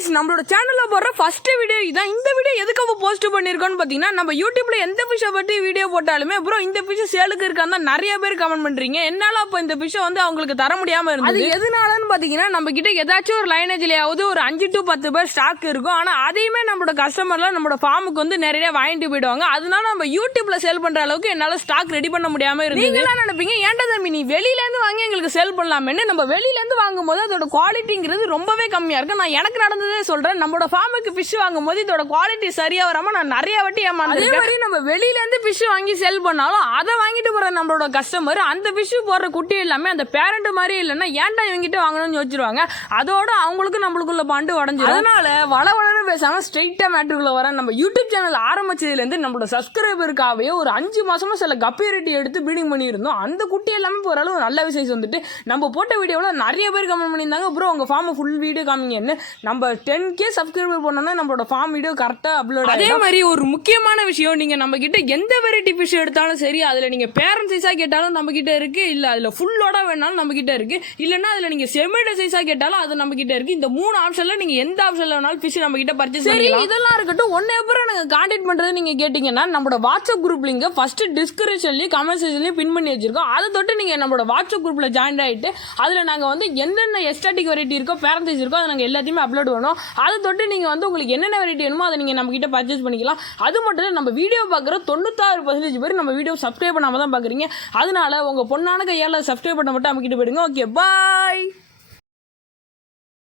Guys நம்மளோட சேனல்ல போற ஃபர்ஸ்ட் வீடியோ இதான். இந்த வீடியோ எதுக்கு போஸ்ட் பண்ணிருக்கோம்னு பாத்தீங்கன்னா, நம்ம யூடியூப்ல எந்த ஃபிஷ் பத்தி வீடியோ போட்டாலுமே ப்ரோ இந்த ஃபிஷ் சேலுக்கு இருக்கான்னு நிறைய பேர் கமெண்ட் பண்றீங்க. என்னால அப்ப இந்த ஃபிஷ் வந்து அவங்களுக்கு தர முடியாம இருந்தது. அது எதனாலன்னு பாத்தீங்கன்னா, நம்ம கிட்ட ஏதாச்சும் ஒரு லைனேஜ்லயாவது ஒரு 5 to 10 பேர் ஸ்டாக் இருக்கும். ஆனா அதையுமே நம்மளோட கஸ்டமர்லாம் நம்மளோட ஃபார்முக்கு வந்து நிறைய வாங்கிட்டு போயிடுவாங்க. அதனால நம்ம யூடியூப்ல சேல் பண்ற அளவுக்கு என்னால ஸ்டாக் ரெடி பண்ண முடியாம இருந்தது. நீங்க என்ன நினைப்பீங்க, ஏன்டா தம்பி நீ வெளியில இருந்து வாங்கி எங்களுக்கு சேல் பண்ணலாமேன்னு. நம்ம வெளியில இருந்து வாங்கும்போது அதோட குவாலிட்டிங்கிறது ரொம்பவே கம்மியா இருக்கு. நான் எனக்கு நடந்ததே சொல்றேன். நம்மளோட ஃபார்முக்கு ஃபிஷ் வாங்கும்போது இதோட குவாலிட்டி சரியா வராம நான் நிறைய வாட்டி ஏமாந்துருக்கேன். அதே மாதிரி நம்ம வெளியில இருந்து ஃபிஷ் வாங்கி சேல் பண்ணாலும் அதை வாங்கிட்டு போற நம்மளோட கஸ்டமர் அந்த ஃபிஷ் போடுற குட்டி எல்லாமே அந்த பேரண்ட் மாதிரி இல்லைன்னா ஏன்டா இவங்கிட்ட வாங்கணும்னு யோசிச்சிருவாங்க. அதோட அவங்களுக்கு நம்மளுக்குள்ள பாண்டு உடஞ்சிடும். அதனால வளவளன்னு பேசாம ஸ்ட்ரெயிட்டா மேட்டருக்குள்ள வர நம்ம யூடியூப் சேனல் ஆரம்பிச்சதுல இருந்து நம்மளோட சப்ஸ்கிரைபருக்காகவே ஒரு 5 மாசமா சில கப்பியரிட்டி எடுத்து பீடிங் பண்ணியிருந்தோம். அந்த குட்டி எல்லாமே போற அளவு நல்ல சைஸ் வந்துட்டு நம்ம போட்ட வீடியோவில் நிறைய பேர் கமெண்ட் பண்ணியிருந்தாங்க, ப்ரோ உங்க ஃபார்ம் ஃபுல் வீடியோ காமிங்கன்னு. நம்ம 10K சப்ஸ்கிரைபர் பண்ணோம்னா நம்மளோட ஃபார்ம் வீடியோ கரெக்டா அப்லோட். அதே மாதிரி ஒரு முக்கியமான விஷயம், நீங்க நம்ம கிட்ட எந்த வெரைட்டி ஃபிஷ் எடுத்தாலும் சரி, அதுல நீங்க பேரண்ட் சைஸா கேட்டாலும் நம்ம கிட்ட இருக்கு, இல்ல அதுல ஃபுல்லோட வேணாலும் நம்ம கிட்ட இருக்கு, இல்லன்னா அதுல நீங்க செமிட சைஸா கேட்டாலும் அது நம்ம கிட்ட இருக்கு. இந்த 3 ஆப்ஷன்ல நீங்க எந்த ஆப்ஷன்ல வேணாலும் ஃபிஷ் நம்ம கிட்ட பர்ச்சேஸ் பண்ணிக்கலாம். இதெல்லாம் இருக்கட்டும், ஒன்னே அப்புறம் நாங்க கான்டாக்ட் பண்றது நீங்க கேட்டீங்கன்னா நம்மளோட வாட்ஸ்அப் குரூப் லிங்க் ஃபர்ஸ்ட் டிஸ்கிரிப்ஷன்லயும் கமெண்ட் செக்ஷன்லயும் பின் பண்ணி வச்சிருக்கோம். அதை தொட்டு நீங்க நம்மளோட வாட்ஸ்அப் குரூப்ல ஜாயின் ஆயிட்டு அதுல நாங்க வந்து என்னென்ன எஸ்டாட்டிக் வெரைட்டி இருக்கோ பேரண்ட் சைஸ் இருக்கோ அதை நாங்க எல்லாத்தையுமே அப்லோட் பண்ணுவோம். அதை தொட்டு நீங்க வந்து உங்களுக்கு என்னென்ன வெரைட்டி வேணுமோ அதை நீங்க நம்ம கிட்ட பர்ச்சேஸ் பண்ணிக்கலாம். அது மட்டும் இல்லை, நம்ம வீடியோ பார்க்குற 96% பேர் நம்ம வீடியோ சப்ஸ்கிரைப் பண்ணாம தான் பார்க்குறீங்க. அதனால உங்க பொண்ணான கையால் சப்ஸ்கிரைப் பண்ண மட்டும் நம்ம கிட்ட போயிடுங்க. ஓகே, பாய்.